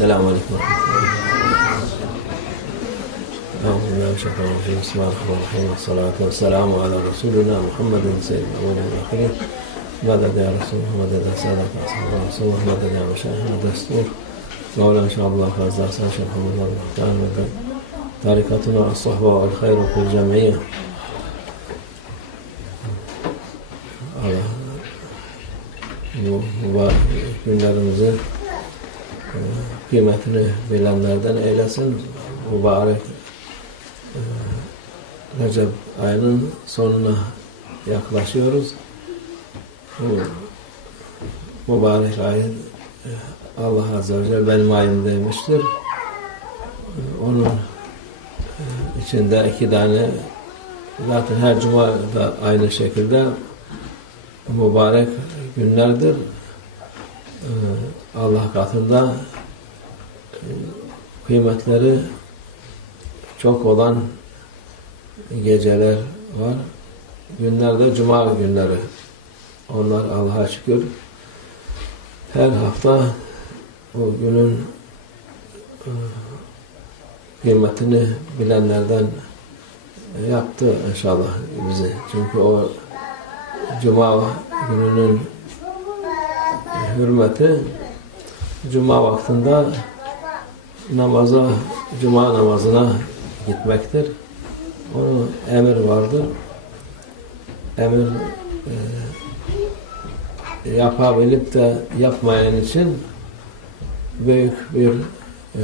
Selamun Aleyküm. أعوذ بالله من الشيطان الرجيم بسم الله الرحمن الرحيم والصلاة والسلام على رسولنا محمد سيد الأولين والآخرين مدد يا رسول الله مدد يا سادة أصحاب رسول الله مدد يا مشايخ الدستور مولانا إن شاء الله فاز درسنا شيخ محمد الله تعالى مدد طريقتنا الصحبة والخير في الجمعية Allah bu mübarek günlerimizi e, kıymetini bilenlerden eylesin. Mübarek e, Recep ayının sonuna yaklaşıyoruz. Bu mübarek ayın e, Allah Azze ve Celle benim ayım demiştir. E, Onun içinde iki tane zaten her cuma da aynı şekilde mübarek günlerdir. Allah katında kıymetleri çok olan geceler var. Günlerde cuma günleri. Onlar Allah'a şükür her hafta o günün e, kıymetini bilenlerden yaptı inşallah bizi. Çünkü o Cuma gününün hürmeti Cuma vaktinde namaza, Cuma namazına gitmektir. Onun emir vardır. Emir e, yapabilip de yapmayan için büyük bir e,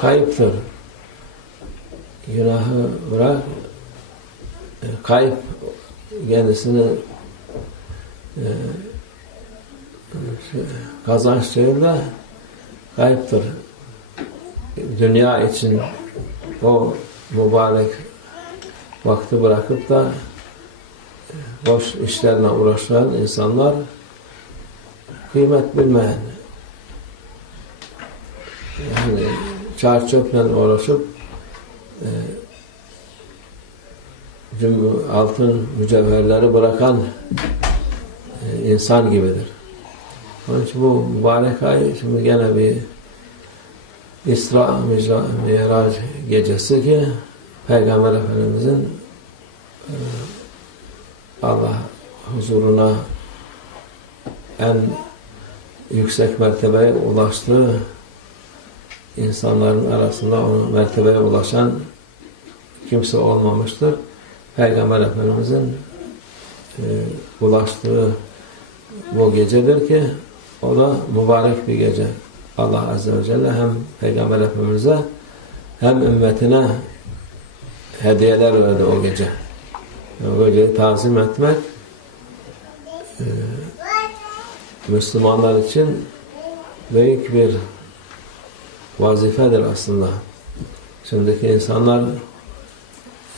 kayıptır. Günahı bırak, e, kayıp kendisini e, kazanç değil de kayıptır. Dünya için o mübarek vakti bırakıp da boş işlerle uğraşan insanlar kıymet bilmeyen yani çar çöple uğraşıp e, altın mücevherleri bırakan e, insan gibidir. Onun için bu mübarek ay şimdi gene bir İsra Mirac gecesi ki Peygamber Efendimizin e, Allah huzuruna en yüksek mertebeye ulaştığı insanların arasında o mertebeye ulaşan kimse olmamıştır. Peygamber Efendimizin e, ulaştığı bu gecedir ki o da mübarek bir gece. Allah Azze ve Celle hem Peygamber Efendimiz'e hem ümmetine hediyeler verdi o gece. Yani o geceyi tazim etmek e, Müslümanlar için büyük bir vazifedir aslında. Şimdiki insanlar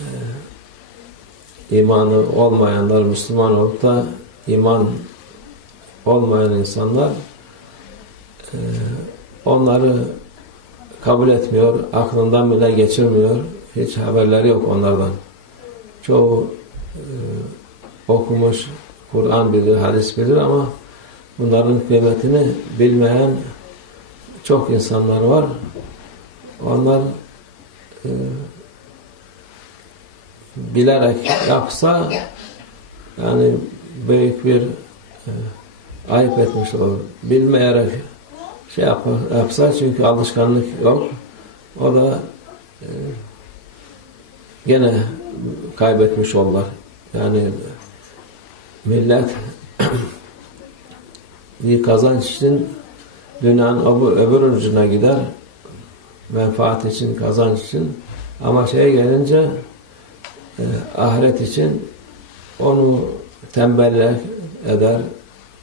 e, imanı olmayanlar, Müslüman olup da iman olmayan insanlar e, onları kabul etmiyor, aklından bile geçirmiyor. Hiç haberleri yok onlardan. Çoğu e, okumuş, Kur'an bilir, hadis bilir ama bunların kıymetini bilmeyen çok insanlar var. Onlar e, bilerek yapsa yani büyük bir e, ayıp etmiş olur. Bilmeyerek şey yap, yapsa çünkü alışkanlık yok. O da e, gene kaybetmiş olurlar. Yani millet bir kazanç için dünyanın öbür, öbür ucuna gider menfaat için, kazanç için ama şeye gelince e, ahiret için onu tembellik eder,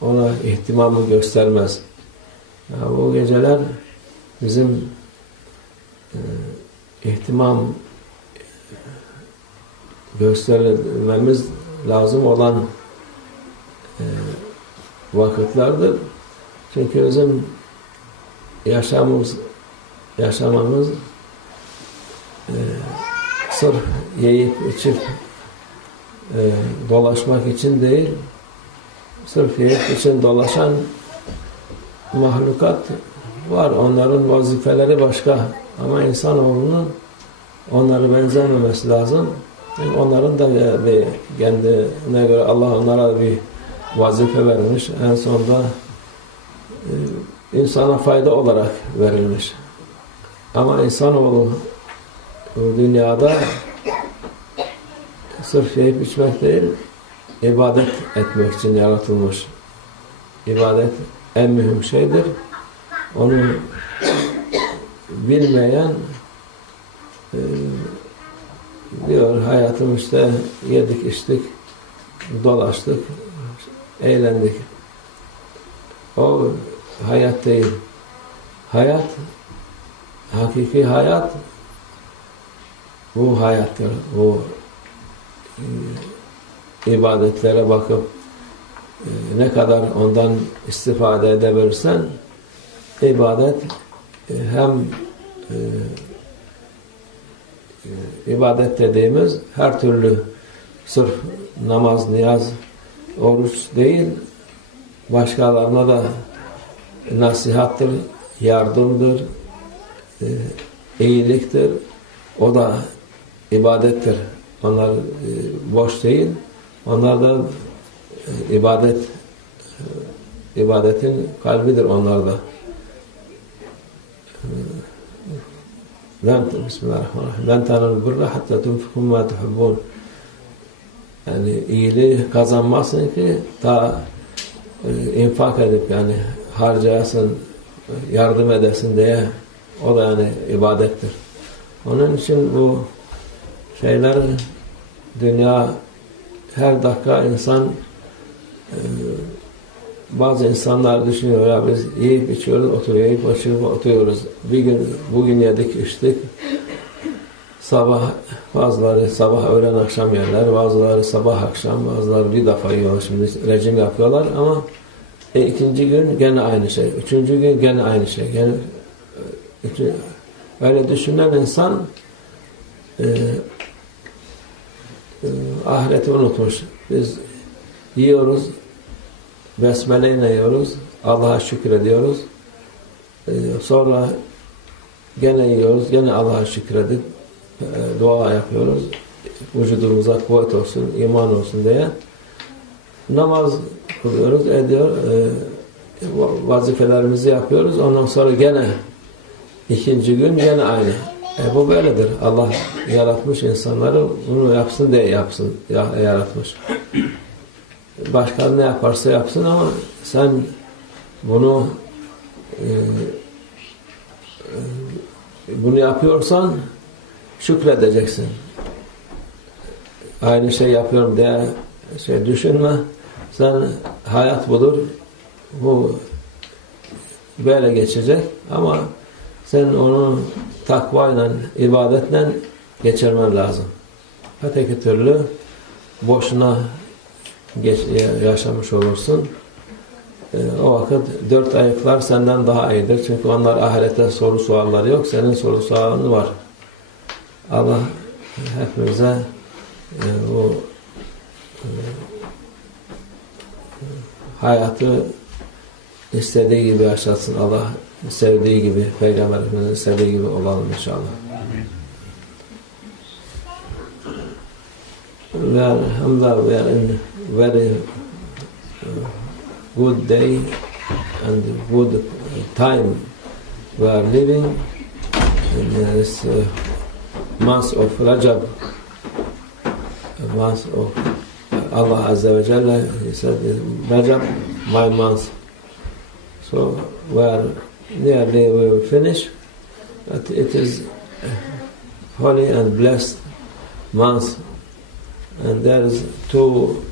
ona ihtimamı göstermez. Ya bu geceler bizim e, ihtimam göstermemiz lazım olan e, vakitlerdir. Çünkü bizim yaşamımız yaşamamız e, sırf yiyip içip e, dolaşmak için değil, sırf yiyip için dolaşan mahlukat var. Onların vazifeleri başka. Ama insanoğlunun onlara benzememesi lazım. Yani onların da bir, kendine göre Allah onlara bir vazife vermiş. En sonunda e, insana fayda olarak verilmiş. Ama insanoğlu dünyada sırf yiyip içmek değil, ibadet etmek için yaratılmış. İbadet en mühim şeydir. Onu bilmeyen e, diyor hayatım işte yedik içtik dolaştık eğlendik. O hayat değil. Hayat hakiki hayat bu hayattır. Bu e, ibadetlere bakıp ne kadar ondan istifade edebilirsen ibadet e, hem e, e, ibadet dediğimiz her türlü sırf namaz, niyaz, oruç değil başkalarına da nasihattır, yardımdır, e, iyiliktir. O da ibadettir. Onlar boş değil. Onlar da ibadet e, ibadetin kalbidir onlarda. Bismillahirrahmanirrahim. Lan tanul birra hatta tunfikum ma tuhibbun. Yani iyiliği kazanmazsın ki ta e, infak edip yani harcayasın, yardım edesin diye o da yani ibadettir. Onun için bu şeyler dünya her dakika insan e, bazı insanlar düşünüyor ya biz yiyip içiyoruz, oturuyor, yiyip içiyoruz, oturuyoruz. Bir gün, bugün yedik, içtik. Sabah, bazıları sabah, öğlen, akşam yerler, bazıları sabah, akşam, bazıları bir defa yiyor. Şimdi rejim yapıyorlar ama e, ikinci gün gene aynı şey. Üçüncü gün gene aynı şey. Gene, e, böyle düşünen insan e, e, ahireti unutmuş. Biz yiyoruz, besmele yiyoruz, Allah'a şükür ediyoruz. E, sonra gene yiyoruz, gene Allah'a şükredip e, dua yapıyoruz. Vücudumuza kuvvet olsun, iman olsun diye. Namaz kılıyoruz, ediyor, e, vazifelerimizi yapıyoruz. Ondan sonra gene ikinci gün gene aynı. E bu böyledir. Allah yaratmış insanları bunu yapsın diye yapsın, yaratmış. Başka ne yaparsa yapsın ama sen bunu e, e, bunu yapıyorsan şükredeceksin. Aynı şey yapıyorum diye şey düşünme. Sen hayat budur. Bu böyle geçecek ama sen onu takvayla, ibadetle geçirmen lazım. Öteki türlü boşuna geç, yaşamış olursun. E, o vakit dört ayaklar senden daha iyidir. Çünkü onlar ahirette soru sualları yok. Senin soru sualın var. Allah hepimize e, o e, hayatı istediği gibi yaşatsın. Allah sevdiği gibi, Peygamberimizin sevdiği gibi olalım inşallah. We are, alhamdulillah, we are in very uh, good day and good time we are living in this uh, month of Rajab, month of Allah Azza wa Jalla, He said, Rajab, my month. So we are nearly we will finish, but it is holy and blessed month, and there is two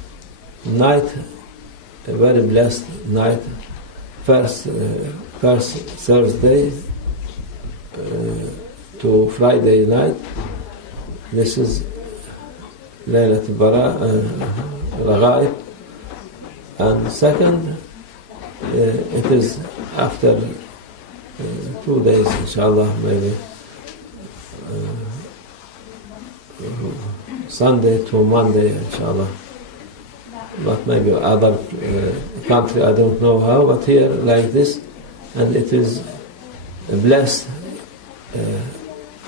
night, a very blessed night. First, uh, first Thursday uh, to Friday night. This is Laylat Bara uh, Raghaib, and second, uh, it is after uh, two days, inshallah, maybe. Uh, Sunday to Monday, inshallah. But maybe other uh, country, I don't know how, but here like this, and it is a blessed uh,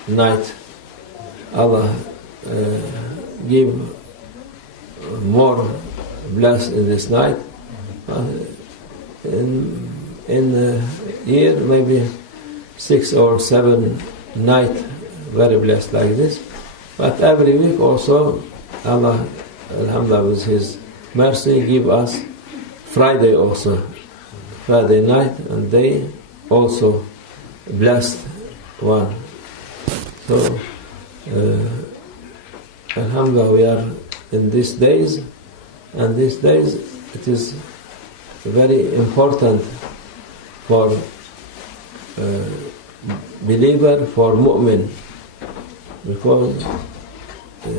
night. Allah uh, give more bless in this night. In in a year, maybe six or seven night very blessed like this. But every week also, Allah, Alhamdulillah, with His mercy, give us Friday also, Friday night and day also blessed one. So, uh, Alhamdulillah, we are in these days, and these days it is very important for uh, believer, for mu'min, because uh,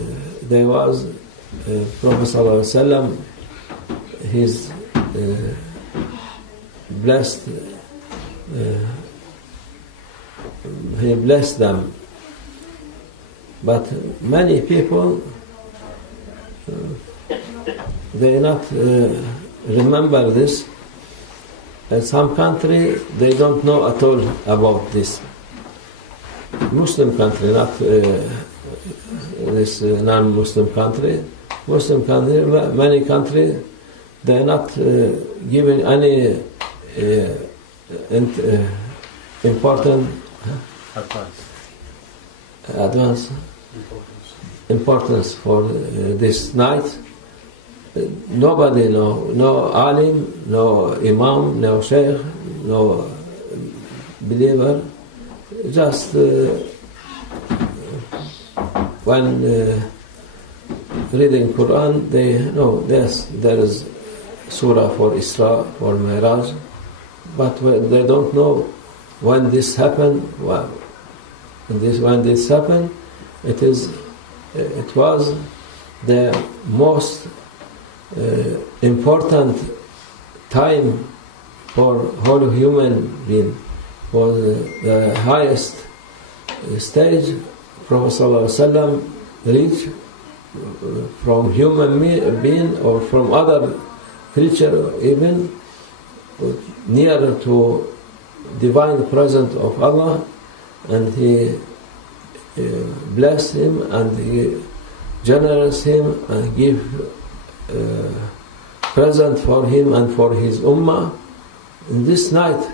there was uh, Prophet Sallallahu his uh, blessed, uh, he blessed them. But many people, uh, they not uh, remember this. In some country, they don't know at all about this. Muslim country, not uh, this non-Muslim country. Muslim country, ma- many country, they are not uh, giving any uh, uh, important Advice. advance importance for uh, this night. Nobody, no, no alim, no imam, no sheikh, no believer, just uh, when reading Quran, they know yes, there is surah for Isra, for Miraj, but they don't know when this happened. Well, and this when this happened, it is it was the most uh, important time for whole human being for the, the highest uh, stage Prophet ﷺ reached from human being or from other creature even nearer to divine presence of Allah and he uh, bless him and he generous him and give uh, present for him and for his ummah in this night.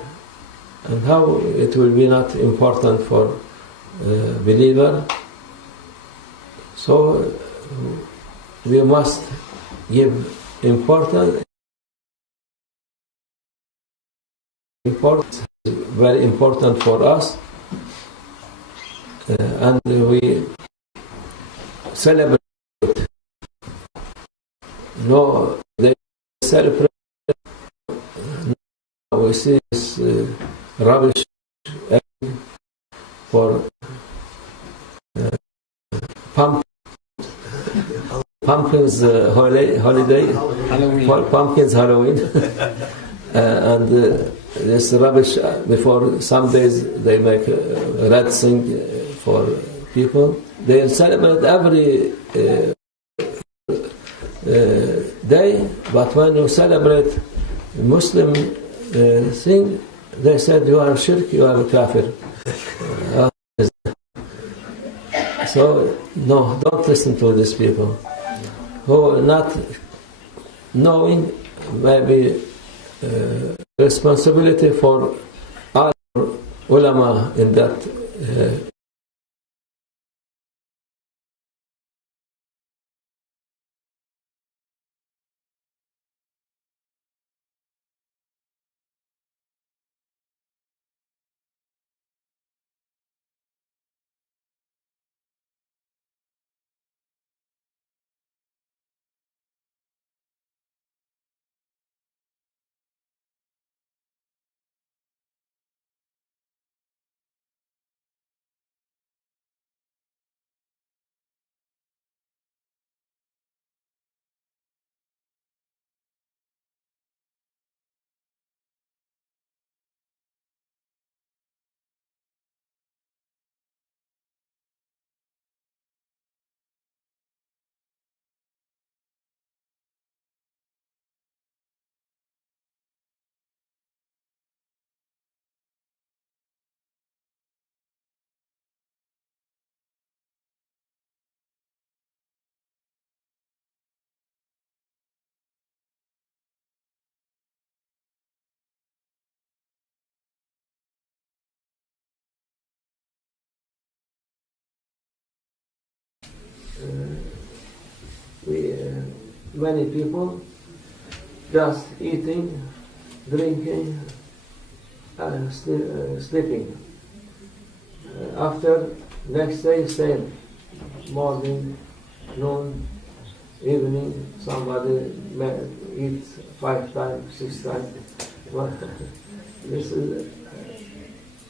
And how it will be not important for uh, believer. So we must give important important very important for us uh, and we celebrate. No, they celebrate. We see this uh, rubbish for uh, pump, pumpkins uh, holiday, holiday Halloween. pumpkins Halloween, uh, and uh, this rubbish. uh, Before some days they make a red sing uh, for people. They celebrate every uh, uh, day, but when you celebrate Muslim uh, thing, they said you are shirk, you are a kafir. So no, don't listen to these people who not knowing maybe uh, responsibility for our ulama in that uh, many people just eating, drinking, and sli- uh, sleeping. Uh, after next day, same morning, noon, evening. Somebody may eat five times, six times. This is.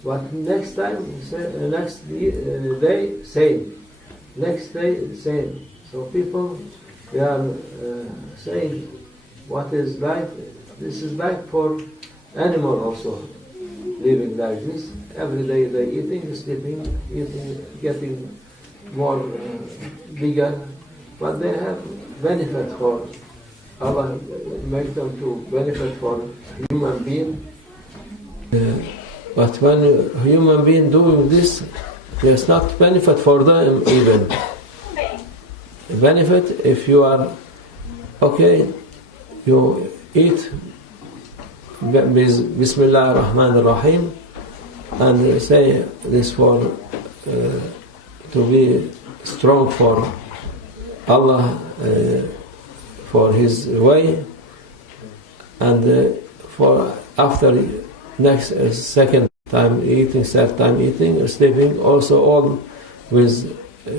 But next time, uh, next uh, day, same. Next day, same. So people, they are uh, saying, what is life? This is life for animal also, living like this. Every day they eating, sleeping, eating, getting more uh, bigger, but they have benefit for Allah make them to benefit for human being. but when human being doing this, there's not benefit for them even. Benefit if you are okay, you eat bis- Bismillah ar-Rahman ar-Rahim and say this for uh, to be strong for Allah uh, for His way and uh, for after next uh, second time eating, third time eating, sleeping, also all with uh,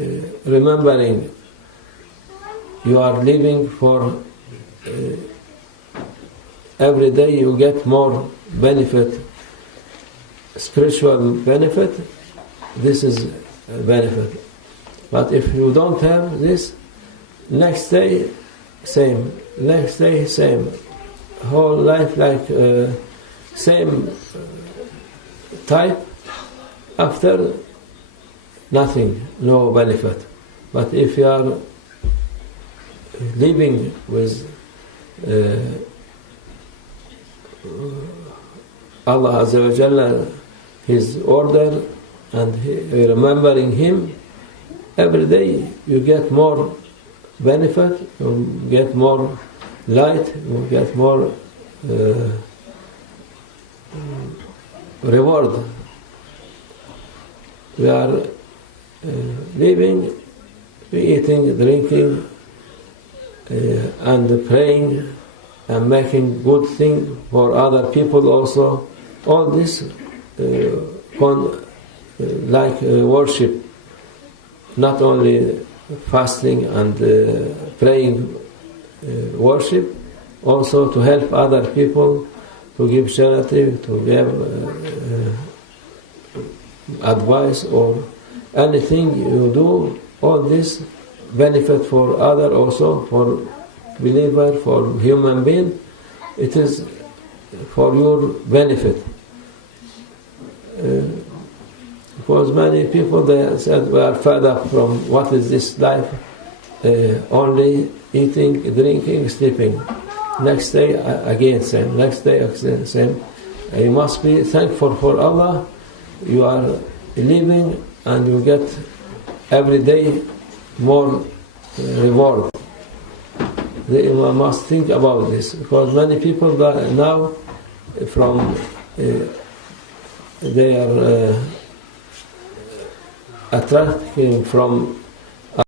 remembering you are living for uh, every day you get more benefit, spiritual benefit. This is benefit. But if you don't have this, next day same, next day same, whole life like uh, same type. After nothing, no benefit. But if you are living with uh, Allah Azza wa Jalla, His order, and he, remembering Him, every day you get more benefit, you get more light, you get more uh, reward. We are uh, living, eating, drinking, uh, and praying and making good thing for other people also. All this uh, con, uh, like uh, worship, not only fasting and uh, praying worship, also to help other people, give charity, to give uh, uh, advice or anything you do, all this benefit for other also, for believer, for human being, it is for your benefit. Uh, because many people they said we are fed up from what is this life, uh, only eating, drinking, sleeping. Next day again same. Next day again same. You must be thankful for Allah. You are living and you get every day more uh, reward. They must think about this because many people now from uh, they are uh, attracting from